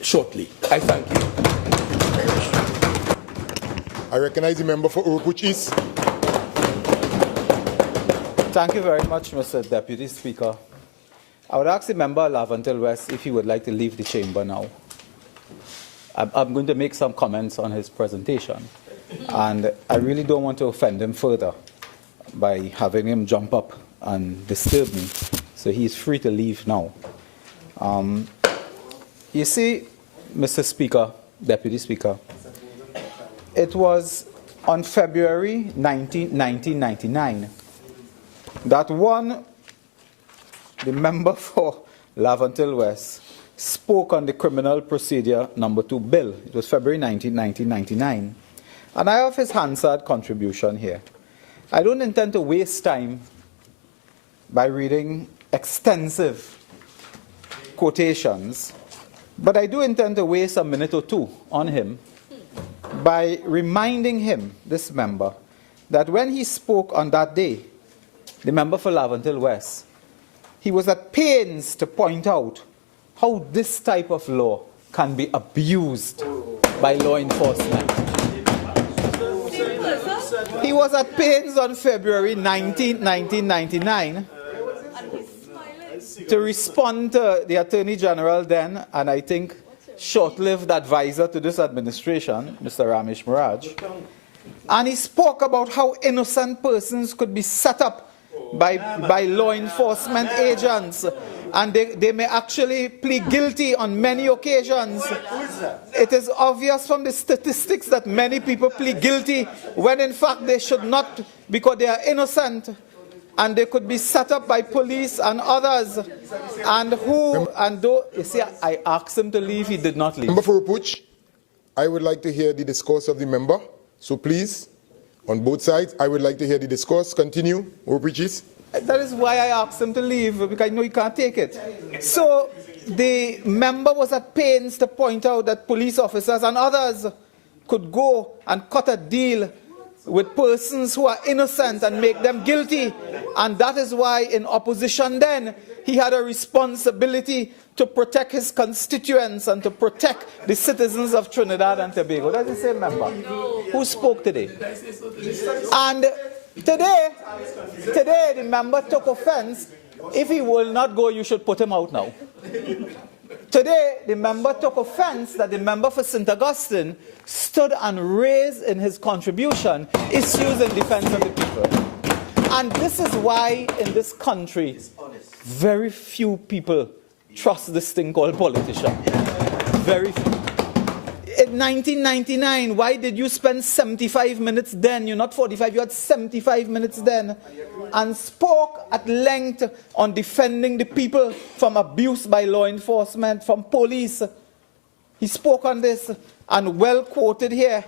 shortly. I thank you. I recognize the member for Oropouche East. Thank you very much, Mr. Deputy Speaker. I would ask the member of Lavantil West if he would like to leave the chamber now. I'm going to make some comments on his presentation, and I really don't want to offend him further by having him jump up and disturb me, so he's free to leave now. You see, Mr. Speaker, Deputy Speaker, it was on February 1999 that the member for Lavantil West spoke on the Criminal Procedure No. 2 bill. It was February 19, 1999. And I have his Hansard contribution here. I don't intend to waste time by reading extensive quotations, but I do intend to waste a minute or two on him by reminding him, this member, that when he spoke on that day, the member for Lavantil West, he was at pains to point out how this type of law can be abused by law enforcement. He was at pains on February 19, 1999 to respond to the Attorney General then, and I think short-lived advisor to this administration, Mr. Ramesh Miraj, and he spoke about how innocent persons could be set up by law enforcement agents, and they may actually plead guilty on many occasions. It is obvious from the statistics that many people plead guilty when in fact they should not, because they are innocent, and they could be set up by police and others. And though, you see, I asked him to leave, he did not leave. Member for Oropouche, I would like to hear the discourse of the member, so please, on both sides, I would like to hear the discourse. Continue, Oropouche East. That is why I asked him to leave, because I know he can't take it. So the member was at pains to point out that police officers and others could go and cut a deal with persons who are innocent and make them guilty. And that is why in opposition then, he had a responsibility to protect his constituents and to protect the citizens of Trinidad and Tobago. That's the same member who spoke today. And today the member took offense. If he will not go, you should put him out now. Today, the member took offense that the member for St. Augustine stood and raised in his contribution issues in defense of the people. And this is why in this country, very few people trust this thing called politician. Very few. In 1999, why did you spend 75 minutes then? You're not 45, you had 75 minutes then. And spoke at length on defending the people from abuse by law enforcement, from police. He spoke on this and well quoted here.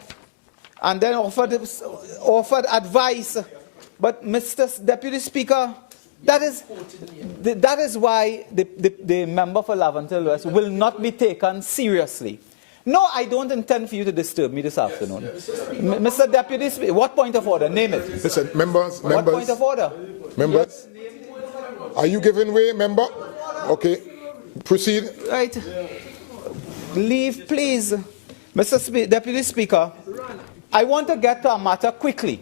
And then offered advice. But Mr. Deputy Speaker, that is why the member for Lavantil West will not be taken seriously. No, I don't intend for you to disturb me this afternoon. Mr. Deputy Speaker, what point of order? Name it. Listen, members. What point of order? Members, are you giving way, member? Okay, proceed. Right. Leave, please. Mr. Deputy Speaker, I want to get to a matter quickly.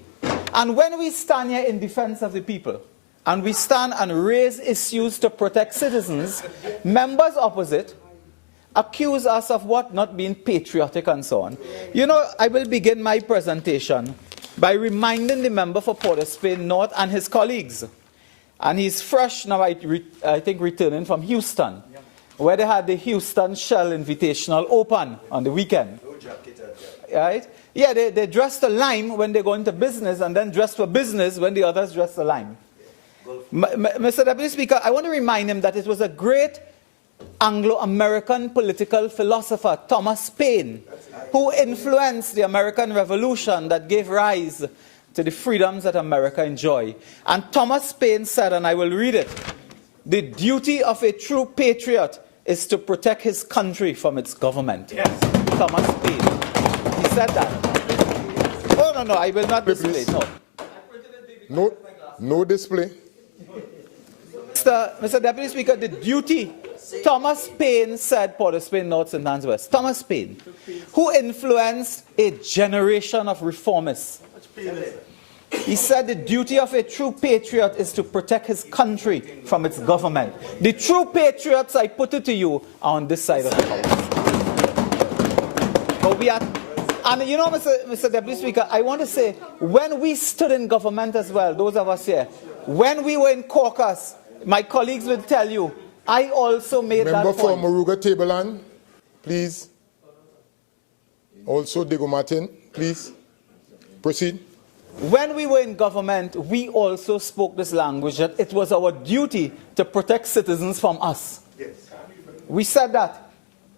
And when we stand here in defense of the people, and we stand and raise issues to protect citizens, members opposite accuse us of what? Not being patriotic and so on. You know, I will begin my presentation by reminding the member for Port of Spain North and his colleagues. And he's fresh now, I think, returning from Houston, where they had the Houston Shell Invitational Open on the weekend. Right? Yeah, they dress the lime when they go into business, and then dress for business when the others dress the lime. Mr. Deputy Speaker, I want to remind him that it was a great Anglo-American political philosopher, Thomas Paine, who influenced the American Revolution that gave rise to the freedoms that America enjoy. And Thomas Paine said, and I will read it, "The duty of a true patriot is to protect his country from its government." Yes. Thomas Paine. He said that. Oh, no, I will not display. No display. Mr. Deputy Speaker, the duty Thomas Paine said, Port of Spain, North St. Anne's West. Thomas Paine, who influenced a generation of reformists. He said the duty of a true patriot is to protect his country from its government. The true patriots, I put it to you, are on this side of the house. But we are, and you know, Mr. Deputy Speaker, I want to say, when we stood in government as well, those of us here, when we were in caucus, my colleagues will tell you, I also made that point. Member for Moruga Tableland, please. Also, Diego Martin, please. Proceed. When we were in government, we also spoke this language, that it was our duty to protect citizens from us. Yes. We said that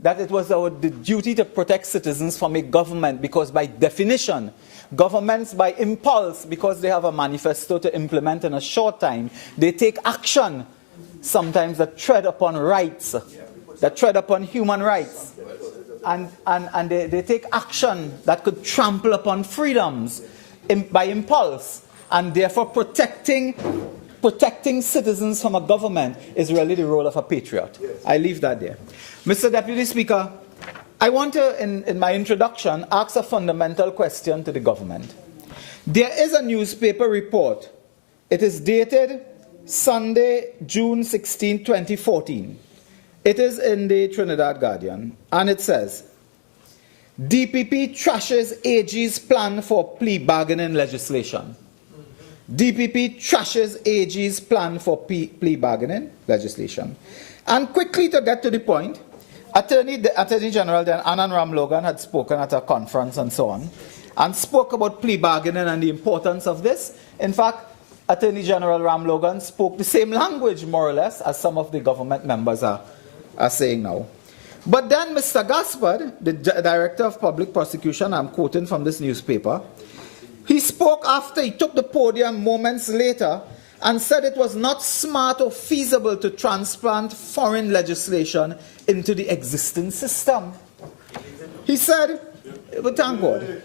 it was the duty to protect citizens from a government, because by definition, governments by impulse, because they have a manifesto to implement in a short time, they take action, sometimes that tread upon rights, that tread upon human rights. And they take action that could trample upon freedoms by impulse, and therefore protecting citizens from a government is really the role of a patriot. Yes. I leave that there. Mr. Deputy Speaker, I want to, in my introduction, ask a fundamental question to the government. There is a newspaper report. It is dated Sunday, June 16, 2014. It is in the Trinidad Guardian, and it says, DPP trashes AG's plan for plea bargaining legislation. DPP trashes AG's plan for plea bargaining legislation. And quickly to get to the point, Attorney General Anand Ramlogan had spoken at a conference and so on, and spoke about plea bargaining and the importance of this. In fact, Attorney General Ramlogan spoke the same language, more or less, as some of the government members are saying now. But then Mr. Gaspard, the Director of Public Prosecution, I'm quoting from this newspaper, he spoke after he took the podium moments later and said it was not smart or feasible to transplant foreign legislation into the existing system. He said, but thank God,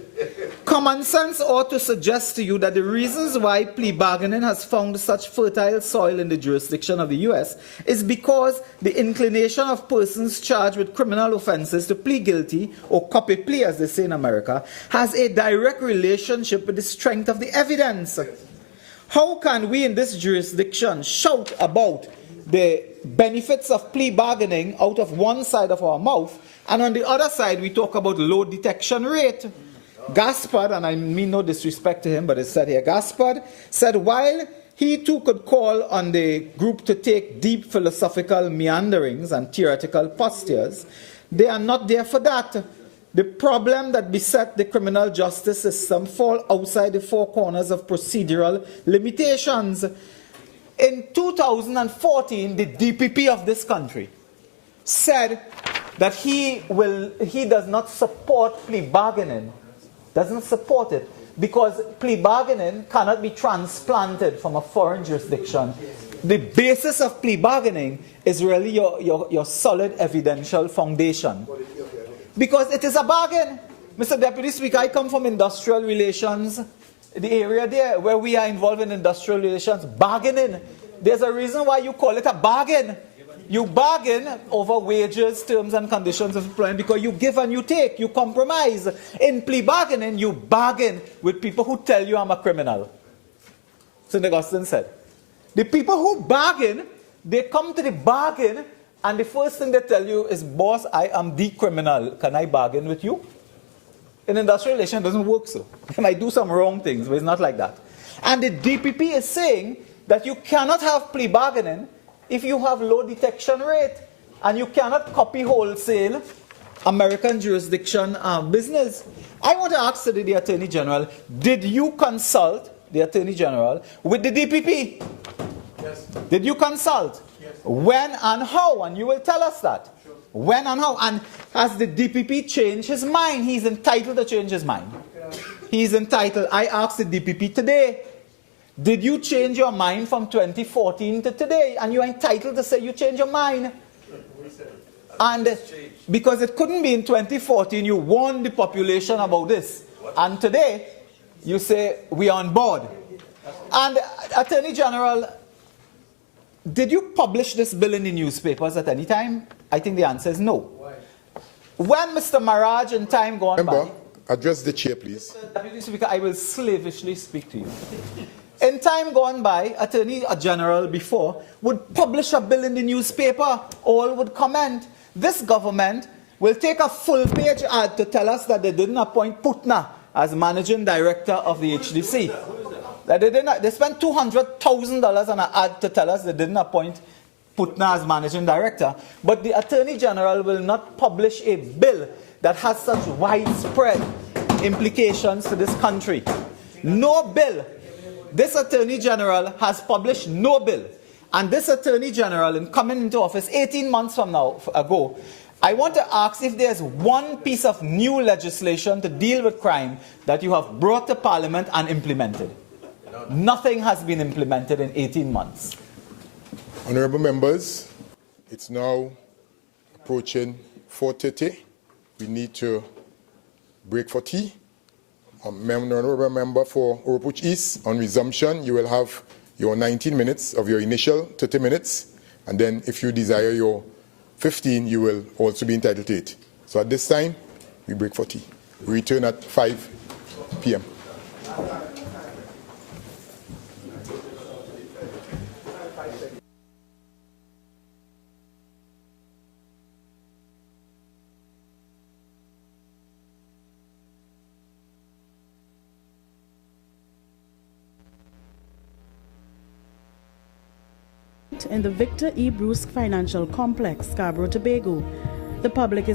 common sense ought to suggest to you that the reasons why plea bargaining has found such fertile soil in the jurisdiction of the U.S. is because the inclination of persons charged with criminal offenses to plead guilty, or copy plea as they say in America, has a direct relationship with the strength of the evidence. How can we in this jurisdiction shout about the benefits of plea bargaining out of one side of our mouth, and on the other side we talk about low detection rate? Gaspard, and I mean no disrespect to him, but it said here, Gaspard said while he too could call on the group to take deep philosophical meanderings and theoretical postures, they are not there for that. The problem that beset the criminal justice system fall outside the four corners of procedural limitations. In 2014, the DPP of this country said that he does not support plea bargaining, doesn't support it, because plea bargaining cannot be transplanted from a foreign jurisdiction. The basis of plea bargaining is really your solid evidential foundation. Because it is a bargain. Mr. Deputy Speaker, I come from industrial relations, the area there where we are involved in industrial relations, bargaining. There's a reason why you call it a bargain. You bargain over wages, terms and conditions of employment because you give and you take, you compromise. In plea bargaining, you bargain with people who tell you I'm a criminal. St. Augustine said. The people who bargain, they come to the bargain and the first thing they tell you is, boss, I am the criminal. Can I bargain with you? In industrial relations, it doesn't work so. They might do some wrong things, but it's not like that. And the DPP is saying that you cannot have plea bargaining if you have low detection rate, and you cannot copy wholesale American jurisdiction business. I want to ask the Attorney General, did you consult the Attorney General with the DPP? Yes. Did you consult? Yes. When and how? And you will tell us that. Sure. When and how? And has the DPP changed his mind? He's entitled to change his mind. He's entitled. I asked the DPP today, did you change your mind from 2014 to today? And you're entitled to say you changed your mind. And because it couldn't be in 2014, you warned the population about this. And today, you say we are on board. And Attorney General, did you publish this bill in the newspapers at any time? I think the answer is no. When Mr. Maraj in time gone Member, by... address the chair, please. Deputy Speaker, I will slavishly speak to you. In time gone by, Attorney General before would publish a bill in the newspaper. All would comment. This government will take a full-page ad to tell us that they didn't appoint Putna as managing director of the HDC. That they spent $200,000 on an ad to tell us they didn't appoint Putna as managing director. But the Attorney General will not publish a bill that has such widespread implications to this country. No bill. This Attorney General has published no bill. And this Attorney General, in coming into office 18 months from now ago, I want to ask if there's one piece of new legislation to deal with crime that you have brought to Parliament and implemented. Nothing has been implemented in 18 months. Honourable members, it's now approaching 4:30. We need to break for tea. Honourable member for Oropouche East, on resumption, you will have your 19 minutes of your initial 30 minutes, and then if you desire your 15, you will also be entitled to it. So at this time, we break for tea. We return at 5 p.m. In the Victor E. Bruce Financial Complex, Scarborough, Tobago. The public is